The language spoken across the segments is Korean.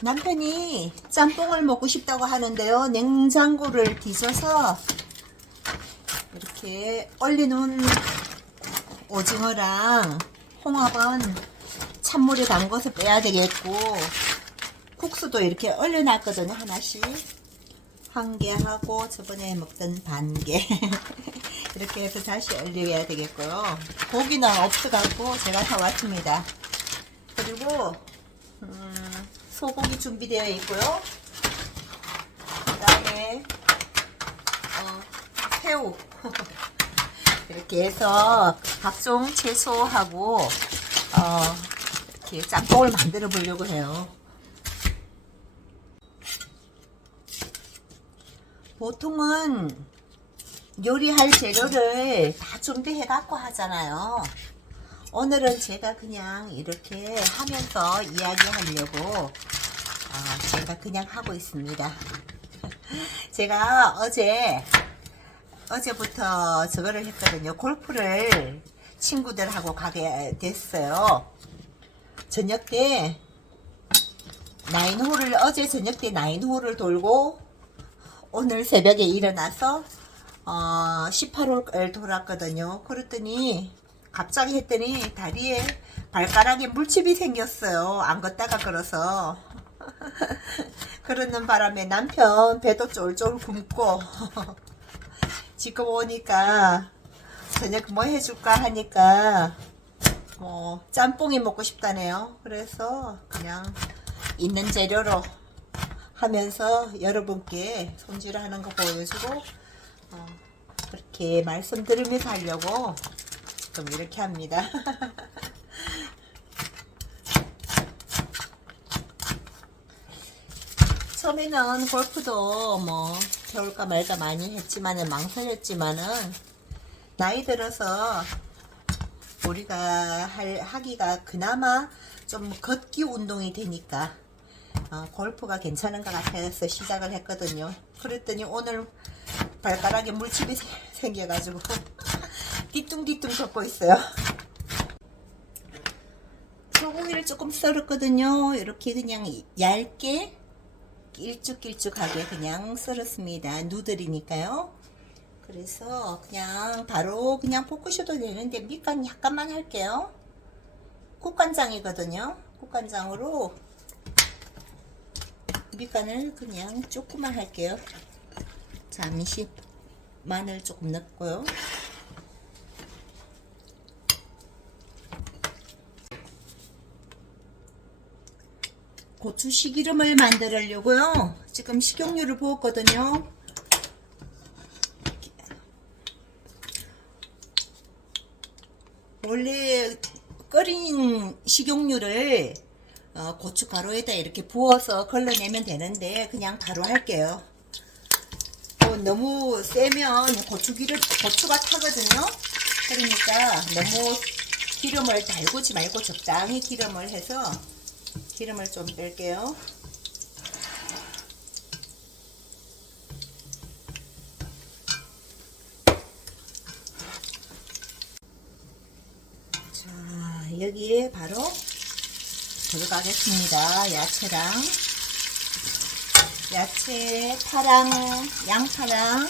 남편이 짬뽕을 먹고 싶다고 하는데요. 냉장고를 뒤져서 이렇게 얼려놓은 오징어랑 홍합은 찬물에 담궈서 빼야 되겠고 국수도 이렇게 얼려놨거든요. 하나씩. 한 개 하고 저번에 먹던 반 개. 이렇게 해서 다시 얼려야 되겠고요. 고기는 없어갖고 제가 사왔습니다. 그리고 음, 소고기 준비되어 있고요. 그 다음에 어, 새우 이렇게 해서 각종 채소하고 어, 이렇게 짬뽕을 만들어 보려고 해요. 보통은 요리할 재료를 다 준비해 갖고 하잖아요. 오늘은 제가 그냥 이렇게 하면서 이야기하려고 아, 제가 그냥 하고 있습니다. 제가 어제 어제부터 저거를 했거든요. 골프를 친구들하고 가게 됐어요. 저녁 때 나인홀을 어제 저녁 때 나인홀을 돌고 오늘 새벽에 일어나서 어, 18홀을 돌았거든요. 그랬더니 갑자기 했더니 다리에 발가락에 물집이 생겼어요. 안 걷다가 걸어서. 그러는 바람에 남편 배도 쫄쫄 굶고 지금 오니까 저녁 뭐 해줄까 하니까 뭐 짬뽕이 먹고 싶다네요. 그래서 그냥 있는 재료로 하면서 여러분께 손질하는 거 보여주고 어, 그렇게 말씀 들으면서 하려고 지금 이렇게 합니다. 처음에는 골프도 뭐 배울까 말까 많이 했지만은 망설였지만은 나이 들어서 우리가 할 하기가 그나마 좀 걷기 운동이 되니까 어, 골프가 괜찮은 것 같아서 시작을 했거든요. 그랬더니 오늘 발가락에 물집이 세- 생겨가지고 뒤뚱뒤뚱 걷고 있어요. 소고기를 조금 썰었거든요. 이렇게 그냥 얇게 길쭉길쭉하게 그냥 썰었습니다. 누들이니까요. 그래서 그냥 바로 그냥 볶으셔도 되는데 밑간 약간만 할게요. 국간장이거든요. 국간장으로 밑간을 그냥 조금만 할게요. 잠시 마늘 조금 넣고요. 고추 시기름을 만들려고요. 지금 식용유를 부었거든요. 원래 끓인 식용유를 어, 고춧가루에다 이렇게 부어서 걸러내면 되는데 그냥 바로 할게요. 어, 너무 세면 고추기를 고추가 타거든요. 그러니까 너무 기름을 달구지 말고 적당히 기름을 해서 기름을 좀 뺄게요. 자, 여기에 바로 들어가겠습니다. 야채랑 야채, 파랑, 양파랑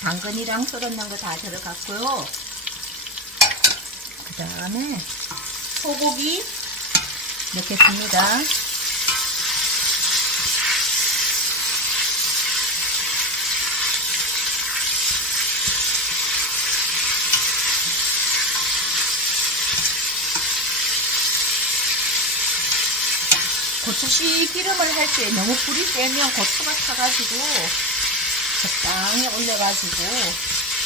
당근이랑 썰어놓은 거 다 들어갔고요. 그 다음에 소고기 넣겠습니다. 고추씨 기름을 할 때 너무 불이 세면 고추가 타가지고 적당히 올려가지고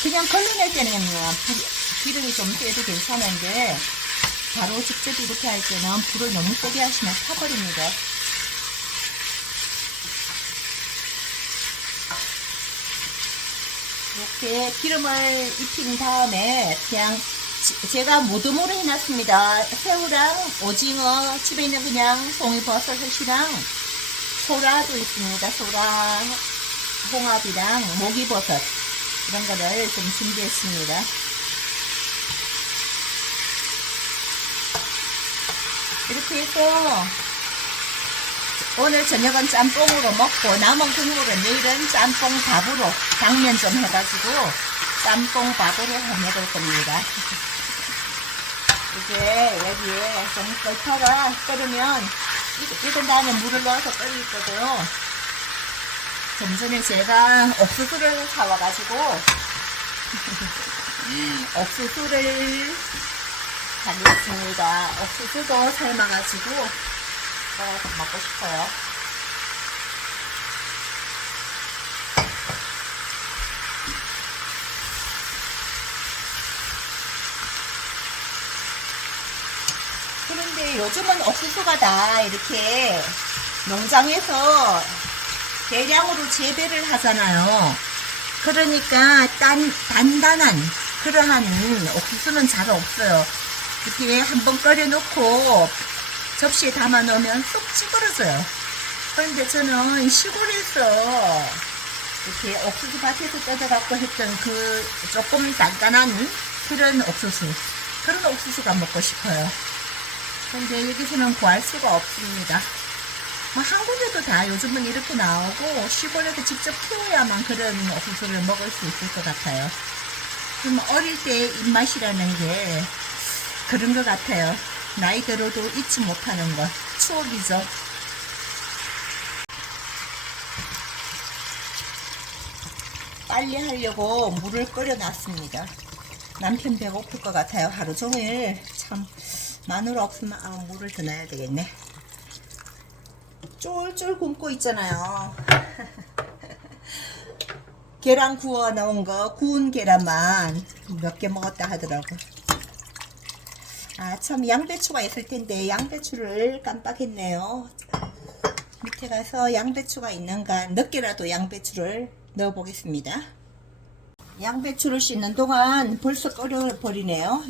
그냥 걸러낼 때는요 불- 기름이 좀 세도 괜찮은데 바로 직접 이렇게 할 때는 불을 너무 세게 하시면 타버립니다. 이렇게 기름을 입힌 다음에 그냥 지- 제가 모듬으로 해놨습니다. 새우랑 오징어, 집에 있는 그냥 송이버섯이랑 소라도 있습니다. 소라, 홍합이랑 모기버섯 이런 거를 좀 준비했습니다. 해서 오늘 저녁은 짬뽕으로 먹고 남은 국물은 내일은 짬뽕 밥으로 당면 좀 해가지고 짬뽕 밥으로 해 먹을 겁니다. 이제 여기에 좀 끓다가 끓으면 익- 익은 다음에 물을 넣어서 끓일 거고요. 좀 전에 제가 옥수수를 사와가지고 옥수수를 다녔습니다. 옥수수도 삶아가지고 먹어서 먹고 싶어요. 그런데 요즘은 옥수수가 다 이렇게 농장에서 대량으로 재배를 하잖아요. 그러니까 단, 단단한 그러한 옥수수는 잘 없어요. 이렇게 한번 끓여놓고 접시에 담아 놓으면 쏙 찌그러져요. 그런데 저는 시골에서 이렇게 옥수수 밭에서 뜯어갖고 했던 그 조금 단단한 그런 옥수수. 그런 옥수수가 먹고 싶어요. 근데 여기서는 구할 수가 없습니다. 뭐 한국에도 다 요즘은 이렇게 나오고 시골에서 직접 키워야만 그런 옥수수를 먹을 수 있을 것 같아요. 좀 어릴 때 입맛이라는 게 그런 것 같아요. 나이 들어도 잊지 못하는 것. 추억이죠. 빨리 하려고 물을 끓여놨습니다. 남편 배고플 것 같아요. 하루 종일 참 마늘 없으면 아, 물을 더 넣어야 되겠네. 쫄쫄 굶고 있잖아요. 계란 구워 놓은 거 구운 계란만 몇 개 먹었다 하더라고. 아 참 양배추가 있을 텐데 양배추를 깜빡했네요. 밑에 가서 양배추가 있는가 늦게라도 양배추를 넣어 보겠습니다. 양배추를 씻는 동안 벌써 끓여 버리네요.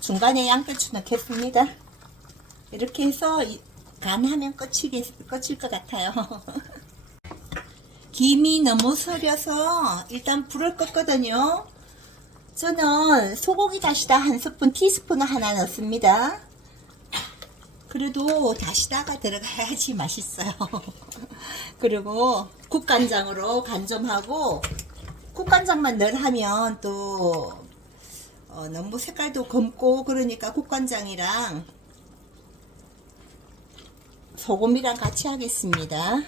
중간에 양배추 넣겠습니다. 이렇게 해서 이- 간하면 끝이겠, 끝일 것 같아요. 김이 너무 서려서 일단 불을 껐거든요. 저는 소고기 다시다 한 스푼, 티스푼 하나 넣습니다. 그래도 다시다가 들어가야지 맛있어요. 그리고 국간장으로 간 좀 하고 국간장만 늘 하면 또 어, 너무 색깔도 검고 그러니까 국간장이랑 소금이랑 같이 하겠습니다.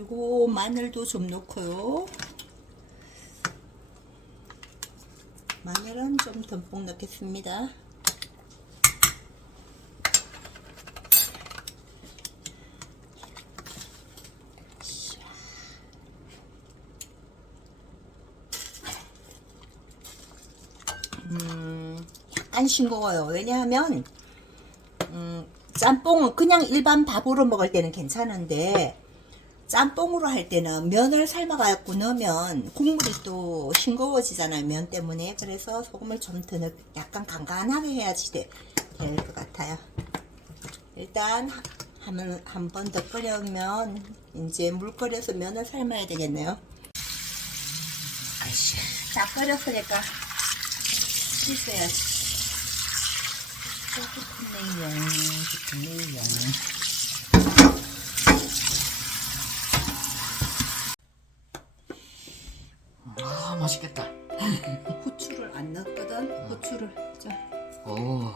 그리고 마늘도 좀 넣고요. 마늘은 좀 듬뿍 넣겠습니다. 음, 약간 싱거워요. 왜냐하면 음, 짬뽕은 그냥 일반 밥으로 먹을 때는 괜찮은데 짬뽕으로 할 때는 면을 삶아갖고 넣으면 국물이 또 싱거워지잖아요. 면 때문에. 그래서 소금을 좀 더 넣, 약간 간간하게 해야지 될 것 같아요. 일단 한번더 끓여면 이제 물 끓여서 면을 삶아야 되겠네요. 아이씨. 다 끓였으니까 씻어야지. 좋겠네요. 좋겠네요. 아 맛있겠다. 후추를 안 넣었거든. 후추를. 자, 오.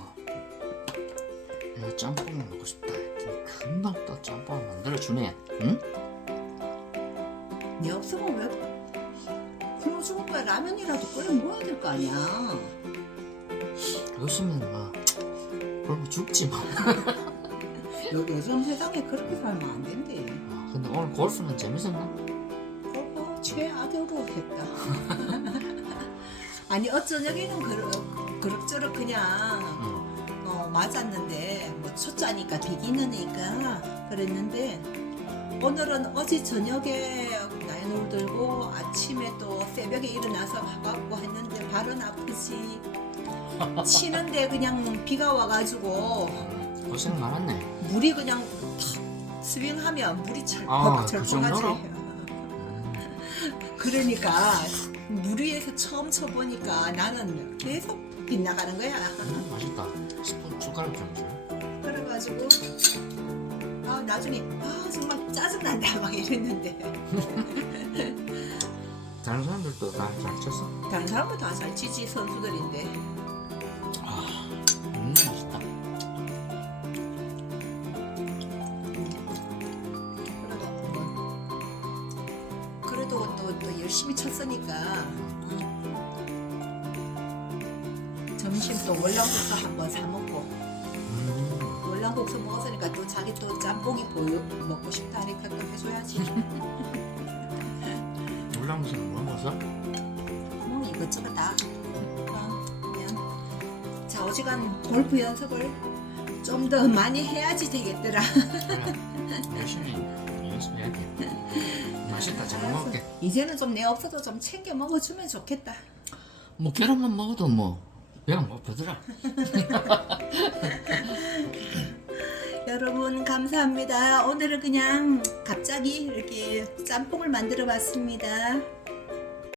내가 짬뽕 먹고 싶다 했더니 금방 또 짬뽕 만들어 주네. 응? 네 없으면 왜 굶어 죽을 거야. 라면이라도 끓여 먹어야 될 거 아니야. 요즘엔 뭐 굶어 죽지 마. 요, 요즘 세상에 그렇게 살면 안 된대. 아, 근데 오늘 골프는 재밌었나? 그거 최악으로 했다. 아니 어쩌냐기는 그럭, 그럭저럭 그냥 응. 어, 맞았는데 뭐 초짜니까 애가 그랬는데 오늘은 어제 저녁에 나이놀 들고 아침에 또 새벽에 일어나서 가갖고 했는데 발은 아프지 치는데 그냥 비가 와가지고 고생 많았네. 물이 그냥 탁 스윙하면 물이 아, 철퍽 그 정도로? 그러니까 물 위에서 처음 쳐보니까 나는 계속 빗나가는 거야. 음, 맛있다. 스푼 숟가락 좀 줘요. 그래가지고 아 나중에 아 정말 짜증난다 막 이랬는데 다른 사람들도 다 잘 쳤어. 다른 사람보다 다잘 치지 선수들인데 점심 또 월남국수 한번 사 먹고 음, 월남국수 먹었으니까 또 자기 또 짬뽕이 보여 먹고 싶다 하니까 또 해줘야지 무슨 뭐 먹었어? 뭐 이것저것 다 어, 그냥 좌우지간 골프 연습을 좀 더 많이 해야지 되겠더라 그래. 열심히 열심히 할게. 맛있다. 잘 먹을게. 이제는 좀 내 없어도 좀 챙겨 먹어주면 좋겠다 뭐 계란만 먹어도 뭐 배가 못 부더라. 여러분 감사합니다 오늘은 그냥 갑자기 이렇게 짬뽕을 만들어 봤습니다